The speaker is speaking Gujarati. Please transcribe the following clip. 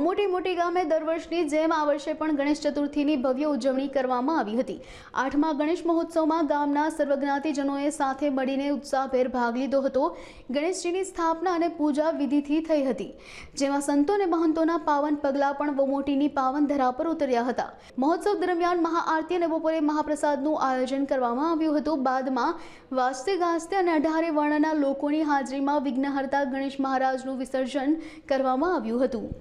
મોટી ગામે દર વર્ષની જેમ આ વર્ષે પણ ગણેશ ચતુર્થીની ભવ્ય ઉજવણી કરવામાં આવી હતી। 8મા ગણેશ મહોત્સવમાં ગામના સર્વજ્ઞાતિજનોએ સાથે મળીને ઉત્સાહભેર ભાગ લીધો હતો। ગણેશજીની સ્થાપના અને પૂજા વિધિથી થઈ હતી, જેમાં સંતો અને મહંતોના પાવન પગલાં પણ વમોટીની પાવન ધરા પર ઉતર્યા હતા। મહોત્સવ દરમિયાન મહાઆરતી અને બપોરે મહાપ્રસાદનું આયોજન કરવામાં આવ્યું હતું। બાદમાં વાજતે ગાજતે અને 18 વર્ણના લોકોની હાજરીમાં વિઘ્નહર્તા ગણેશ મહારાજનું વિસર્જન કરવામાં આવ્યું હતું।